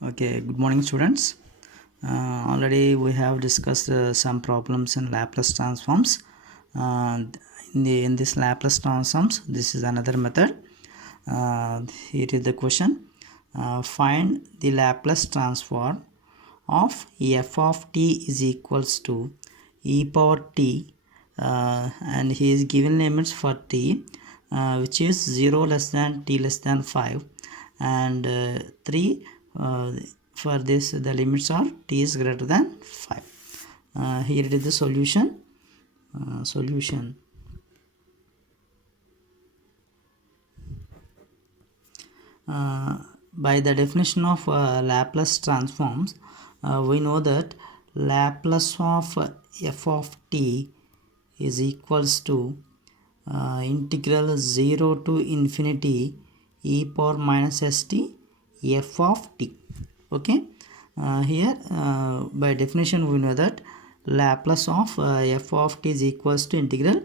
Okay, good morning, students. Already we have discussed some problems in Laplace transforms. Uh, in this Laplace transforms, this is another method. Here is the question. Find the Laplace transform of f of t is equals to e power t, and he is given limits for t, which is 0 less than t less than 5, and 3 for this the limits are t is greater than 5. Here it is the solution. By the definition of Laplace transforms, we know that Laplace of f of t is equals to integral 0 to infinity e power minus st f of t. Okay, here by definition we know that Laplace of f of t is equals to integral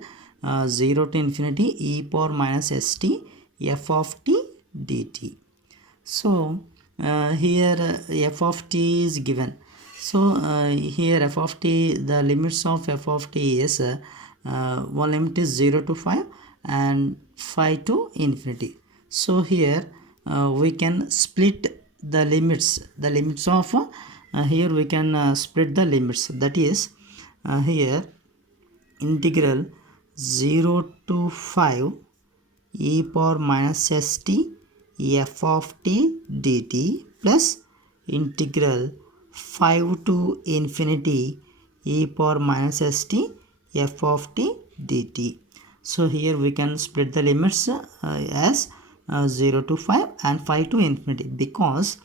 0 to infinity e power minus st f of t dt. So here f of t is given. So here f of t, the limits of f of t is one limit is 0 to 5 and 5 to infinity. So here we can split the limits of here we can split the limits, that is here integral 0 to 5 e power minus st f of t dt plus integral 5 to infinity e power minus st f of t dt. So here we can split the limits as 0 to 5 and 5 to infinity, because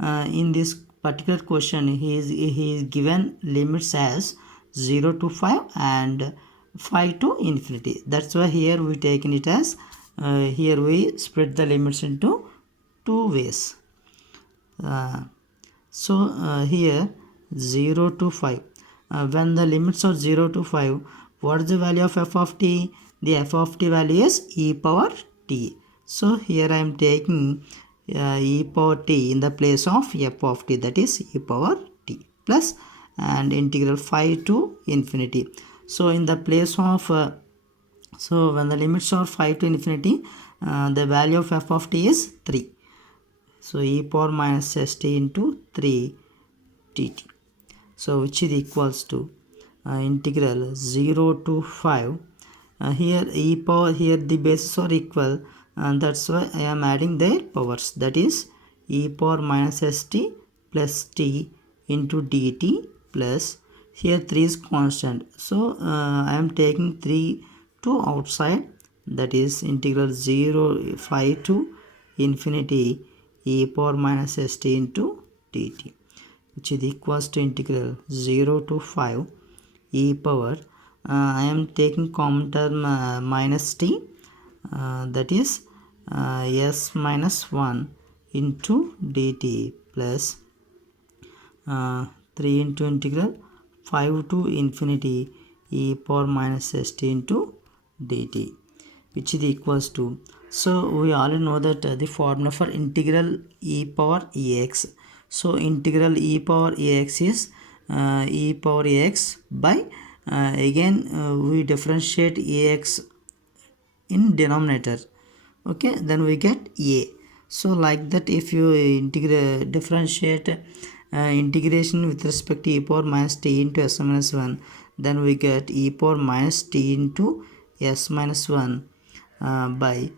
in this particular question he is given limits as 0 to 5 and 5 to infinity. That's why here we taken it as here we split the limits into two ways. So here 0 to 5, when the limits are 0 to 5, what is the value of f of t? The f of t value is e power t. So here I am taking e power t in the place of f of t, that is e power t, plus and integral 5 to infinity. So in the place of so when the limits are 5 to infinity, the value of f of t is 3. So e power minus st into 3 dt. So which is equals to integral 0 to 5. Here e power, here the bases are equal, and that's why I am adding their powers, that is e power minus st plus t into dt plus here 3 is constant. So I am taking 3 to outside, that is integral 0 5 to infinity e power minus st into dt, which is equals to integral 0 to 5 e power I am taking common term minus t, that is s minus 1 into dt plus 3 into integral 5 to infinity e power minus st into dt, which is equals to, so we already know that the formula for integral e power ex. So integral e power ex is e power ax by again we differentiate ax in denominator. Okay, then we get a. So like that, if you differentiate integration with respect to e power minus t into s minus 1, then we get e power minus t into s minus 1 by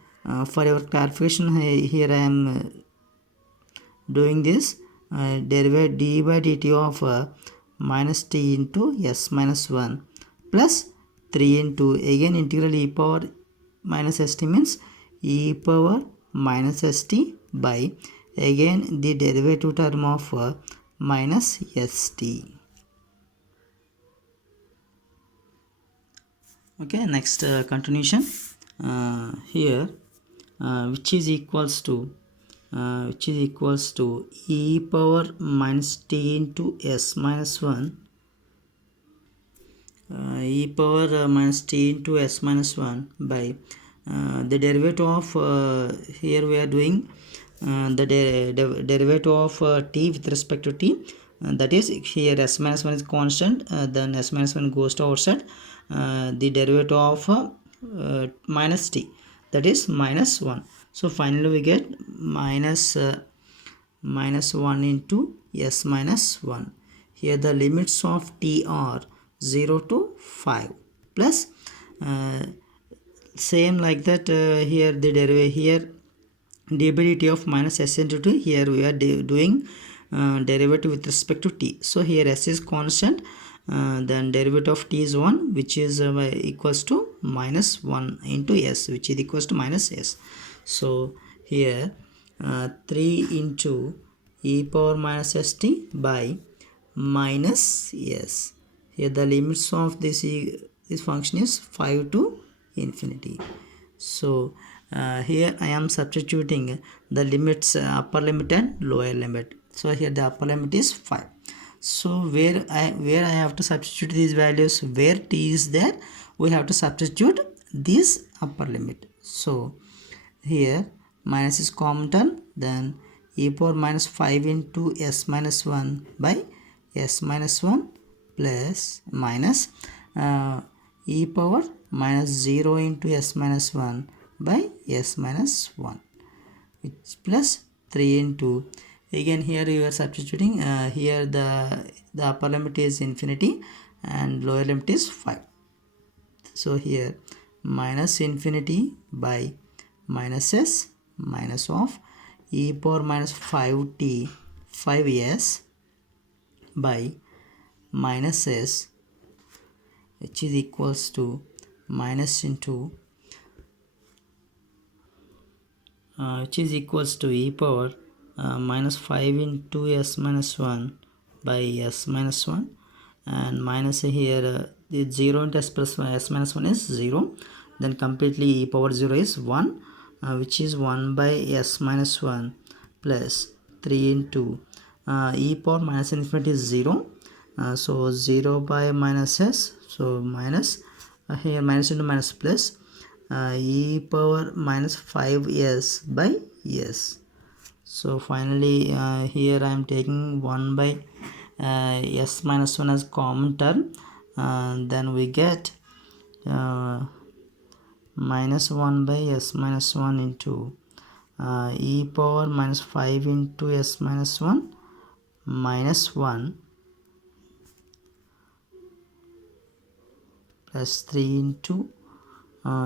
for your clarification here I am doing this derivative d by dt of minus t into s minus 1 plus 3 into again integral e power minus st means e power minus st by again the derivative term of minus st. Okay, next continuation here which is equals to e power minus t into s minus 1 e power minus t into s minus 1 by the derivative of here we are doing the derivative of t with respect to t, that is here s minus 1 is constant, then s minus 1 goes to outside, the derivative of minus t, that is minus 1. So finally we get minus 1 into s minus 1. Here the limits of t are 0 to 5 plus same like that, here the derivative here d by dt of minus s into t, here we are doing derivative with respect to t. So here s is constant, then derivative of t is 1, which is equals to minus 1 into s, which is equals to minus s. So here 3 into e power minus st by minus s. Here the limits of this function is 5 to infinity. So here I am substituting the limits, upper limit and lower limit. So here the upper limit is 5. So where I have to substitute these values, where t is there, we have to substitute this upper limit. So here minus is common term, then e power minus 5 into s minus 1 by s minus 1 plus minus e power minus 0 into s minus 1 by s minus 1, which plus 3 into, again here you are substituting, here the upper limit is infinity and lower limit is 5. So here minus infinity by minus s minus of e power minus 5t 5s by minus s, which is equals to minus into which is equals to e power minus 5 into s minus 1 by s minus 1, and minus here the 0 into s plus 1, s minus 1 is 0, then completely e power 0 is 1, which is 1 by s minus 1 plus 3 into e power minus infinity is 0, so 0 by minus s, so minus here minus into minus plus e power minus 5s by s. So finally here I am taking 1 by s minus 1 as common term, then we get minus 1 by s minus 1 into e power minus 5 into s minus 1 minus 1 plus 3 into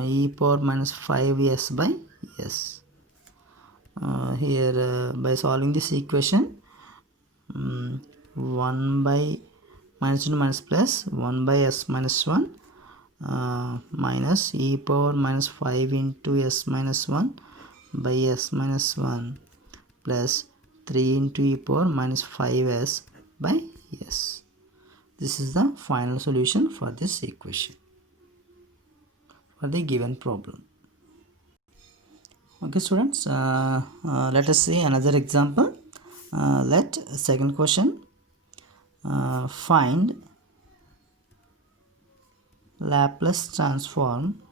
e power minus 5s by s. Here by solving this equation, 1 by minus into minus plus 1 by s minus 1 minus e power minus 5 into s minus 1 by s minus 1 plus 3 into e power minus 5s by s. This is the final solution for this equation for the given problem. Okay students, let us see another example. Let second question, find Laplace transform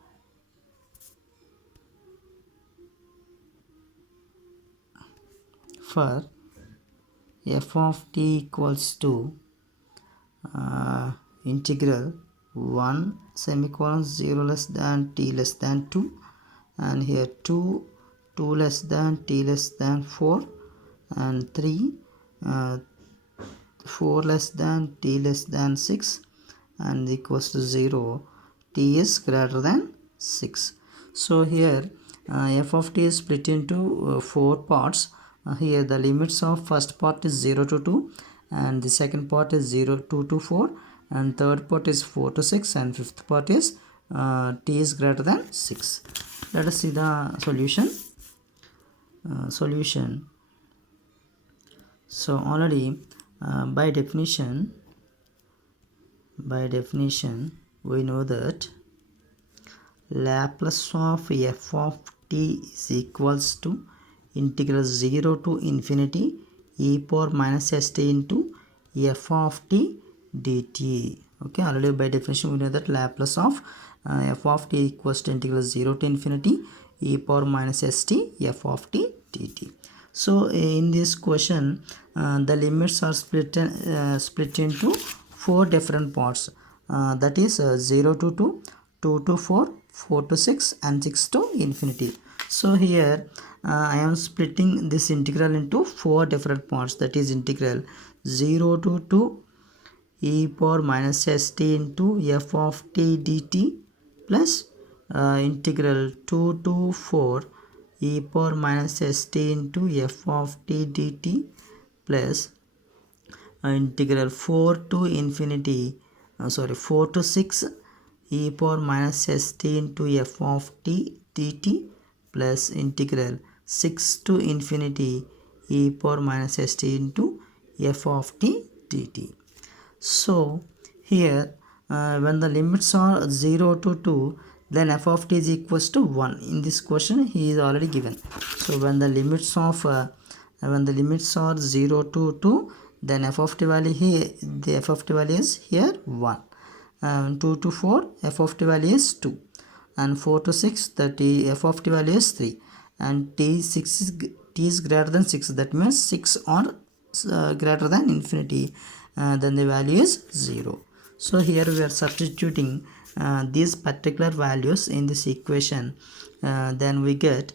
for f of t equals to integral 1 semicolon 0 less than t less than 2, and here 2 less than t less than 4, and 3 4 less than t less than 6, and equals to 0 t is greater than 6. So here f of t is split into 4 parts. Here the limits of first part is 0 to 2, and the second part is 2 to 4, and third part is 4 to 6, and fifth part is t is greater than 6. Let us see the solution. So already by definition we know that Laplace of f of t is equals to integral 0 to infinity e power minus st into f of t dt. Okay, already by definition we know that Laplace of f of t equals to integral 0 to infinity e power minus st f of t dt. So in this question, the limits are split into four different parts. That is 0 to 2, 2 to 4, 4 to 6, and 6 to infinity. So here I am splitting this integral into four different parts. That is integral 0 to 2 e power minus st into f of t dt plus integral 2 to 4 e power minus st into f of t dt plus integral 4 to infinity 4 to 6 e power minus st into f of t dt plus integral 6 to infinity e power minus st into f of t dt. So here when the limits are 0 to 2, then f of t is equals to 1. In this question he is already given. So when the limits are 0 to 2, then f of t value here, the f of t value is here 1. 2 to 4, f of t value is 2, and 4 to 6, that f of t value is 3, and t is greater than 6, that means 6 or greater than infinity, then the value is 0. So here we are substituting these particular values in this equation. Then we get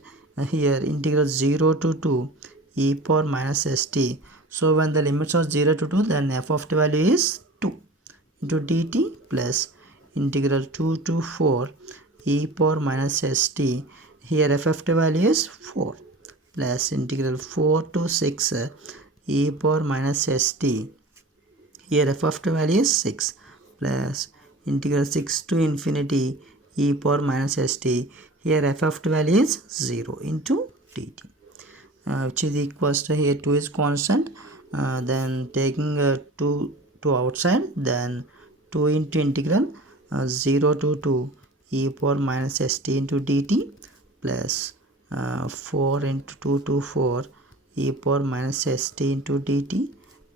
here integral 0 to 2 e power minus st. So when the limits are 0 to 2, then f of t value is 2 into dt plus integral 2 to 4 e power minus st. Here f of t value is 4 plus integral 4 to 6 e power minus st. Here f of t value is 6 plus integral 6 to infinity e power minus st. Here f of t value is 0 into dt, which is equals to, here 2 is constant, then taking 2 outside, then 2 into integral 0 to 2 e power minus st into dt plus 4 into 2 to 4 e power minus st into dt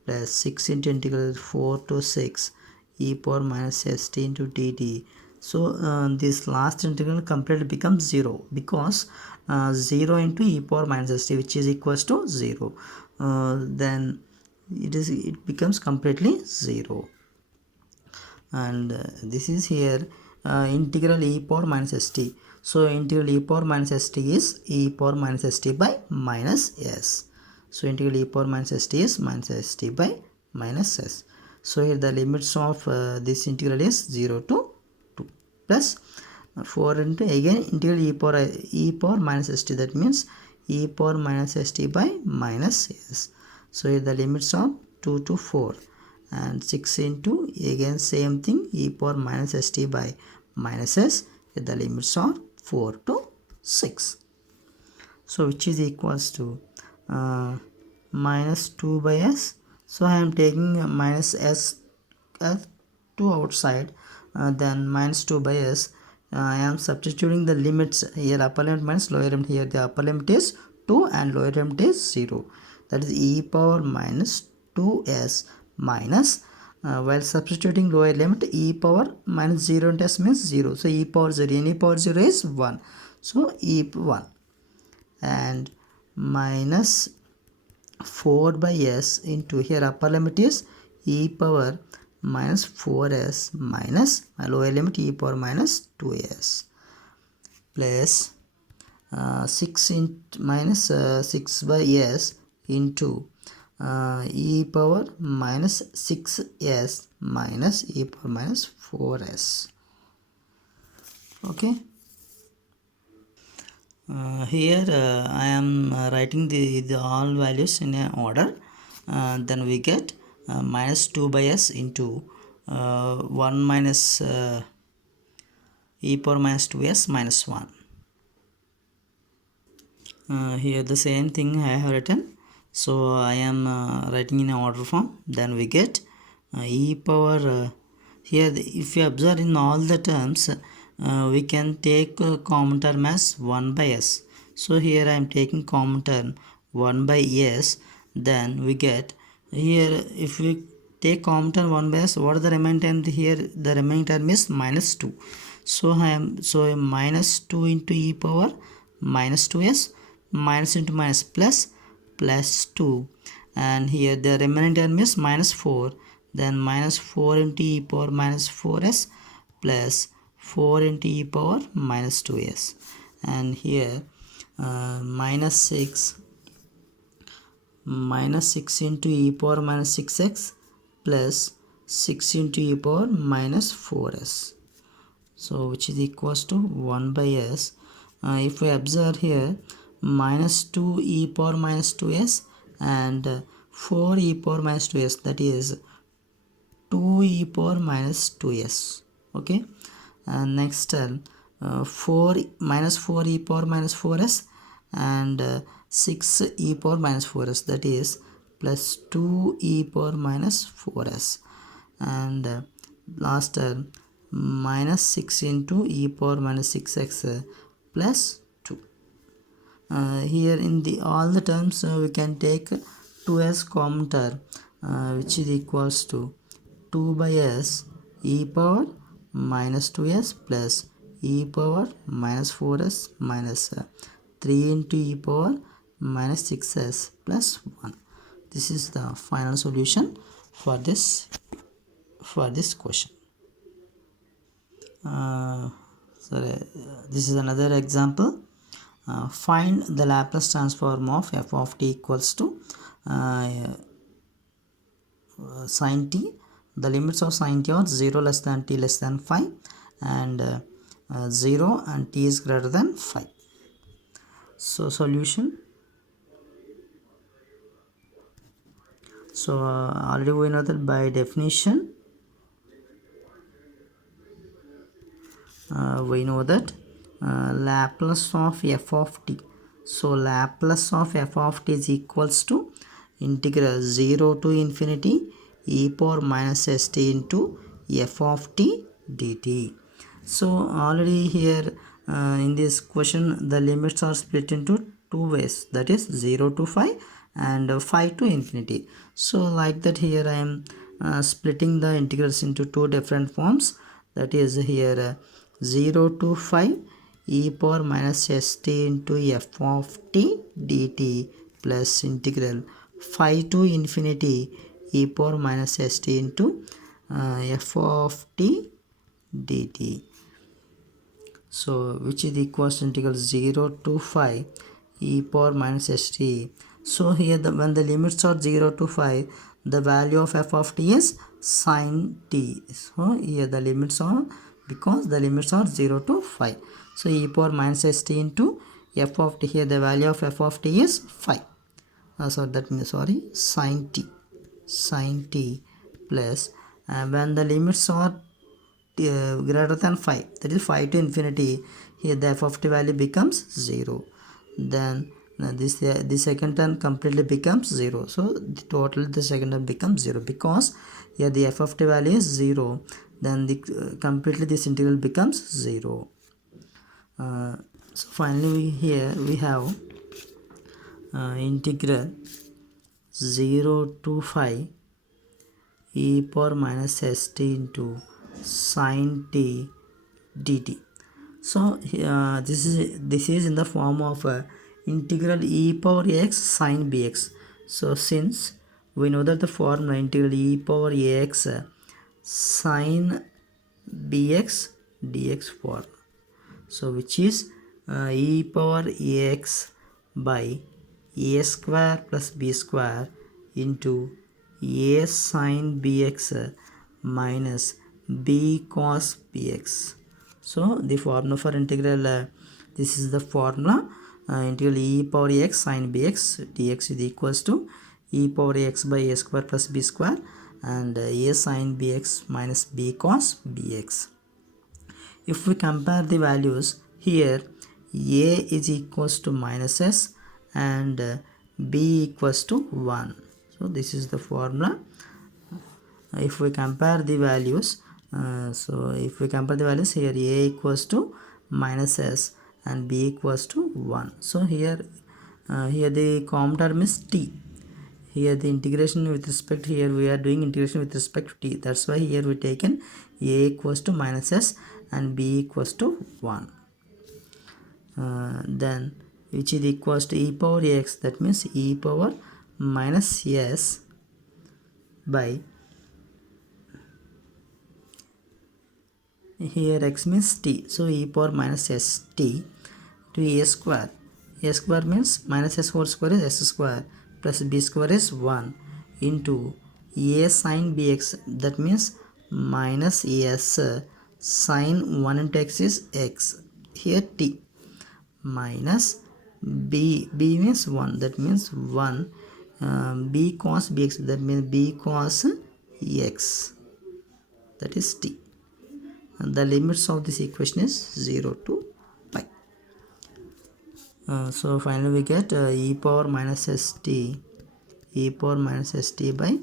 plus 6 into integral 4 to 6 e power minus st into dt. So this last integral completely becomes 0, because 0 into e power minus st, which is equals to 0, then it becomes completely 0. And this is here integral e power minus st. So integral e power minus st is e power minus st by minus s. So integral e power minus st is minus st by minus s. So here the limits of this integral is 0 to 2 plus 4 into again integral e power minus st, that means e power minus st by minus s. So here the limits are 2 to 4 and 6 into again same thing e power minus st by minus s. Here the limits are 4 to 6. So which is equals to minus 2 by s. So I am taking minus s 2 outside, then minus 2 by s. I am substituting the limits here, upper limit minus lower limit. Here the upper limit is 2 and lower limit is 0. That is e power minus 2s minus while substituting lower limit, e power minus 0 into s means 0. So e power 0, any power 0 is 1. So e 1 and minus 4 by s into, here upper limit is e power minus 4s minus lower limit e power minus 2s plus 6 into minus 6 by s into e power minus 6s minus e power minus 4s. Okay. Here I am writing the all values in a order. Then we get minus 2 by s into 1 minus e power minus 2s minus 1. Here the same thing I have written, so I am writing in a order form. Then we get e power here if you observe in all the terms, we can take common term as 1 by s. So here I am taking common term 1 by s. Then we get here, if we take common term 1 by s, what is the remaining term here? The remaining term is minus 2. So I am minus 2 into e power minus 2s minus into minus plus plus 2, and here the remaining term is minus 4, then minus 4 into e power minus 4s plus 4 into e power minus 2s, and here minus 6 into e power minus 6x plus 6 into e power minus 4s, so which is equals to 1 by s. If we observe here, minus 2 e power minus 2s and 4 e power minus 2s, that is 2 e power minus 2s. Okay, and next term 4 minus 4 e power minus 4s and 6 e power minus 4s, that is plus 2 e power minus 4s, and last term minus 6 into e power minus 6x plus 2. Here in the all the terms we can take 2 as common term, which is equals to 2 by s e power minus 2s plus e power minus 4s minus 3 into e power minus 6s plus 1. This is the final solution for this question. This is another example. Find the Laplace transform of f of t equals to sin t. The limits of sin t are 0 less than t less than 5 and 0 and t is greater than 5. So solution. So already we know that by definition we know that Laplace of f of t. So Laplace of f of t is equals to integral 0 to infinity e power minus st into f of t dt. So already here in this question the limits are split into two ways, that is 0 to 5 and 5 to infinity. So like that here I am splitting the integrals into two different forms, that is here 0 to 5 e power minus st into f of t dt plus integral 5 to infinity e power minus st into f of t dt. So which is equals to integral 0 to 5 e power minus st. So here when the limits are 0 to 5, the value of f of t is sin t. So here the limits are, because the limits are 0 to 5. So e power minus st into f of t, here the value of f of t is 5. So that means sin t plus when the limits are greater than 5, that is 5 to infinity, here the f of t value becomes 0. Then this second term completely becomes 0. So the second term becomes 0, because here the f of t value is 0. Then completely this integral becomes 0. So finally here we have integral 0 to 5 e power minus st into sin t dt. So this is in the form of integral e power x sin bx. So since we know that the formula integral e power ax sin bx dx form, so which is e power ax by a square plus b square into a sin bx minus b cos bx. So the formula for integral this is the formula integral e power x sin bx dx is equals to e power x by a square plus b square and a sin bx minus b cos bx. If we compare the values here, a is equals to minus s and b equals to 1. So this is the formula. If we compare the values, here a equals to minus s and b equals to 1. So here the common term is t. Here the integration with respect, here we are doing integration with respect to t. That's why here we taken a equals to minus s and b equals to 1. Then which is equals to e power x, that means e power minus s by, here x means t, so e power minus s t to a square. A square means minus s whole square is s square plus b square is 1 into a sin bx, that means minus s sin 1 into x is x, here t, minus b means 1, that means 1, b cos bx, that means b cos x, that is t, and the limits of this equation is 0 to pi. So finally we get e power minus st, e power minus st by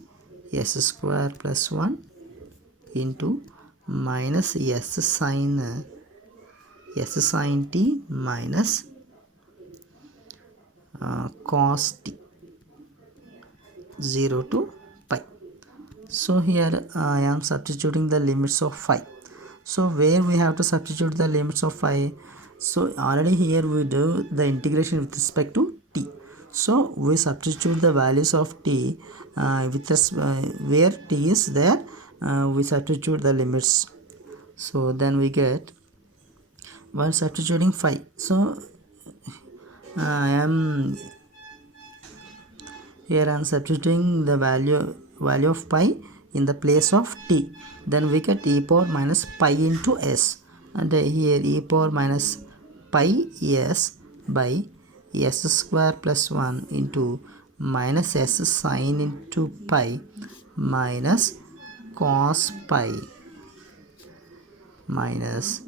s square plus 1 into minus s sin t minus cos t, 0 to pi. So here I am substituting the limits of phi. So where we have to substitute the limits of phi? So already here we do the integration with respect to t. So we substitute the values of t where t is there, we substitute the limits. So then we get, while substituting phi, so I am here I am substituting the value of pi in the place of t, then we get e power minus pi into s, and here e power minus pi s by s square plus 1 into minus s sin into pi minus cos pi minus,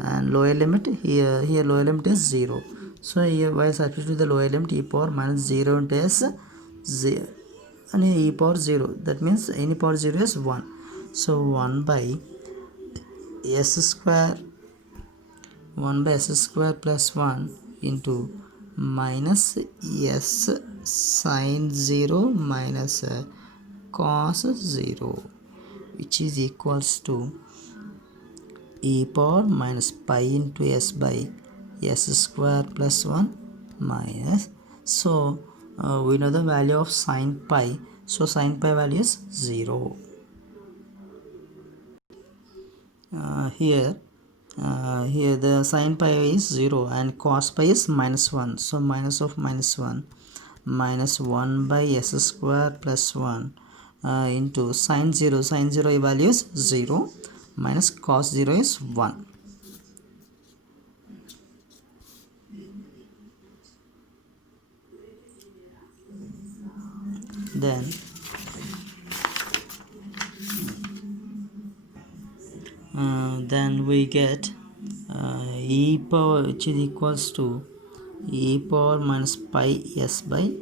and lower limit here lower limit is 0. So here while substitute the lower limit, e power minus 0 into s 0 and e power 0, that means e power 0 is 1. So 1 by s square plus 1 into minus s sin 0 minus cos 0, which is equals to e power minus pi into s by s square plus 1 minus, so we know the value of sin pi, so sin pi value is 0. Here the sin pi is 0 and cos pi is minus 1, so minus of minus 1 minus 1 by s square plus 1 into sin 0 value is 0 minus cos 0 is 1. Then we get e power, which is equals to e power minus pi s by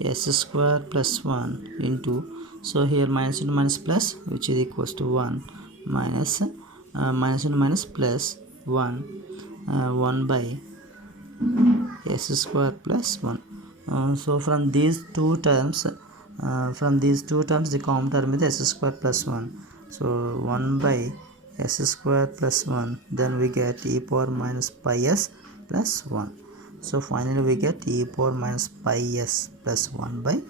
s square plus 1 into, so here minus into minus plus, which is equals to 1 minus minus into minus plus 1 1 by s square plus 1. So from these two terms the common term is s square plus 1, so 1 by s square plus 1, then we get e power minus pi s plus 1. So finally we get e power minus pi s plus 1 by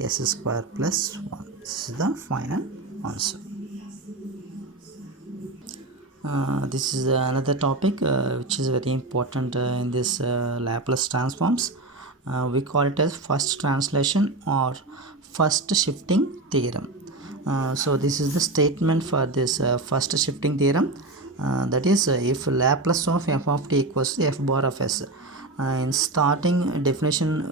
s square plus 1. This is the final answer. This is another topic which is very important in this Laplace transforms. We call it as first translation or first shifting theorem. So this is the statement for this first shifting theorem, that is if Laplace of f of t equals to f bar of s. In starting definition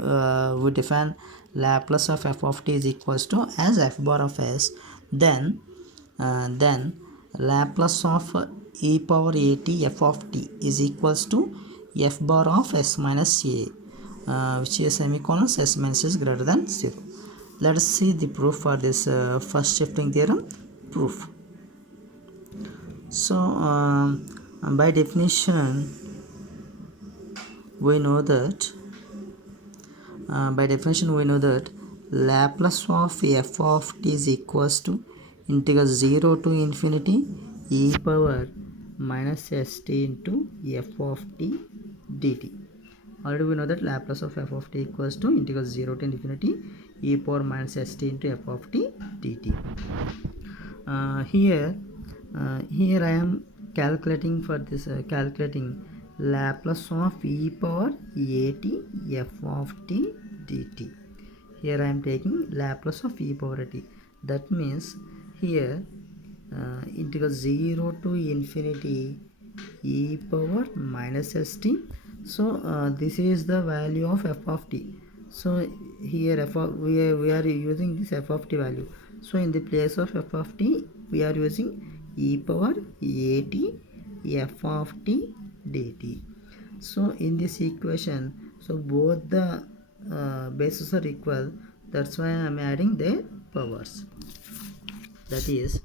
we define Laplace of f of t is equals to as f bar of s, then Laplace of e power at f of t is equals to f bar of s minus a, which is semicolons s minus is greater than 0. Let us see the proof for this first shifting theorem proof. So by definition we know that Laplace of f of t is equals to integral 0 to infinity e power minus st into f of t dt. Already we know that Laplace of f of t equals to integral 0 to infinity e power minus st into f of t dt. Here I am calculating for this calculating Laplace of e power at f of t dt. Here I am taking Laplace of e power t. That means here integral 0 to infinity e power minus st. So this is the value of f of t. So here we are using this f of t value. So in the place of f of t we are using e power at f of t dt. So in this equation, so both the bases are equal. That's why I am adding their powers. That is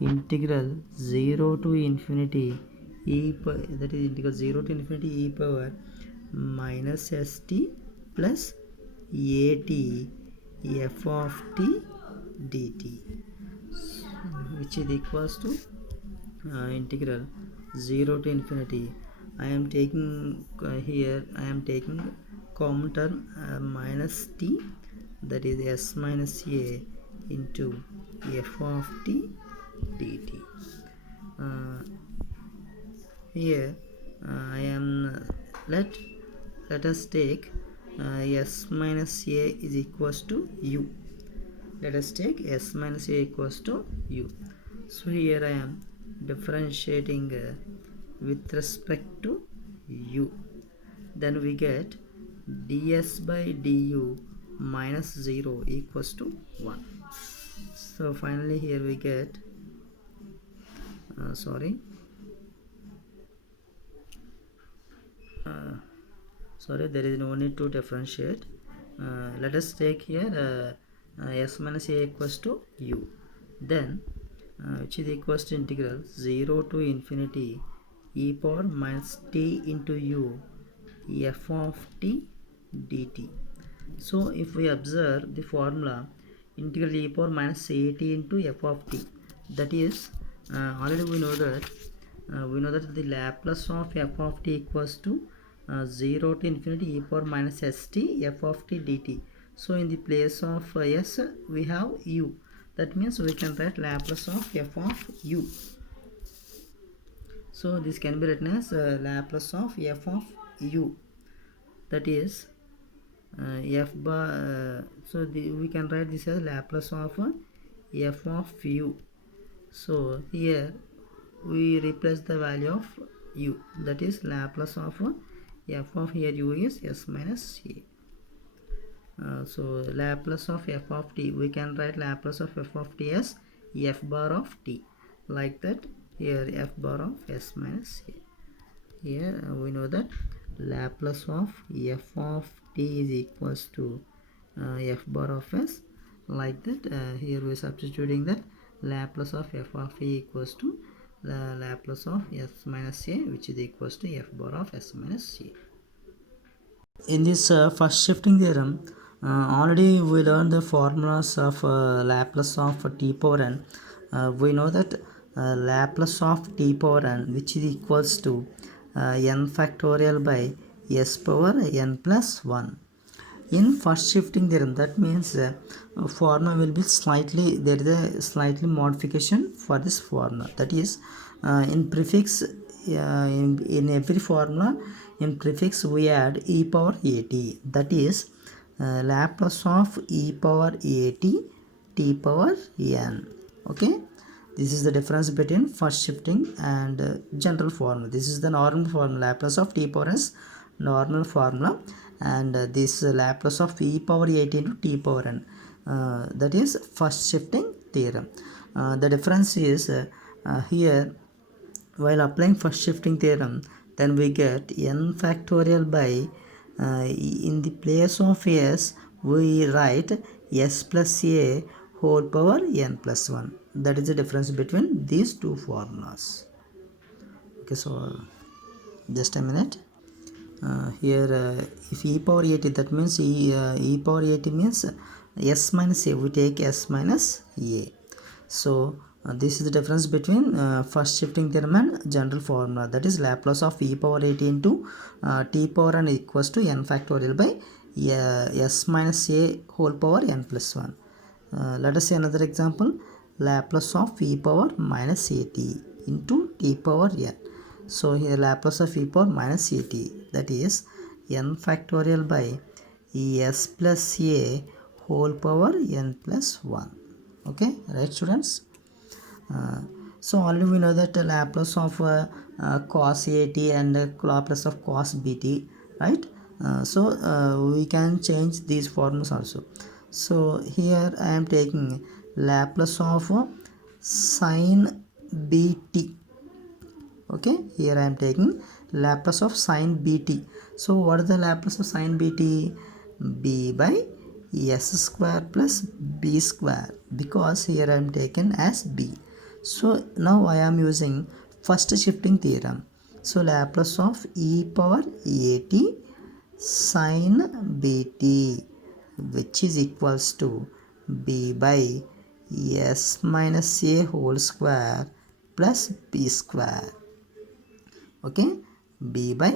integral 0 to infinity that is integral 0 to infinity e power minus st plus at f of t dt, which is equals to integral 0 to infinity. I am taking here I am taking common term minus t, that is s minus a into f of t dt. Here I am let us take s minus a is equals to u. Let us take s minus a equals to u. So here I am differentiating with respect to u. Then we get ds by du minus 0 equals to 1. So finally here we get sorry, there is no need to differentiate. Let us take here s minus a equals to u, then which is equals to integral 0 to infinity e power minus t into u f of t dt. So if we observe the formula integral e power minus at into f of t, that is already we know that the Laplace of f of t equals to 0 to infinity e power minus st f of t dt. So in the place of s we have u. That means we can write Laplace of f of u. So this can be written as Laplace of f of u, that is f bar. So we can write this as Laplace of f of u. So here we replace the value of u, that is Laplace of f of here u is s minus a. So Laplace of f of t, we can write Laplace of f of t as f bar of t, like that. Here f bar of s minus a. Here we know that Laplace of f of t is equals to f bar of s, like that. Here we are substituting that Laplace of f of t equals to the Laplace of s minus a, which is equals to f bar of s minus a. In this first shifting theorem, already we learned the formulas of Laplace of t power n. We know that Laplace of t power n, which is equals to n factorial by s power n plus 1. In first shifting theorem, that means formula will be slightly, there is a slightly modification for this formula. That is in prefix, in every formula in prefix we add e power at, that is Laplace of e power at t power n. Okay, this is the difference between first shifting and general formula. This is the normal formula, Laplace of t power s normal formula, and this Laplace of e power at into t power n, that is first shifting theorem. The difference is here while applying first shifting theorem, then we get n factorial by in the place of s we write s plus a whole power n plus 1. That is the difference between these two formulas. Okay, so just a minute. Here if e power at, that means e power at means s minus a, we take s minus a. So This is the difference between first shifting theorem and general formula, that is Laplace of e power at into t power n equals to n factorial by s minus a whole power n plus 1. Let us see another example. Laplace of e power minus at into t power n. So here Laplace of e power minus at, that is n factorial by s plus a whole power n plus 1. Okay, right students? So already we know that the Laplace of cos at and Laplace of cos bt, right? We can change these formulas also. So here I am taking Laplace of sin bt. Okay, here I am taking Laplace of sin bt. So what is the Laplace of sin bt? B by s square plus b square, because here I am taken as b. So now I am using first shifting theorem. So Laplace of e power at sin bt, which is equals to b by s minus a whole square plus b square. Okay, b by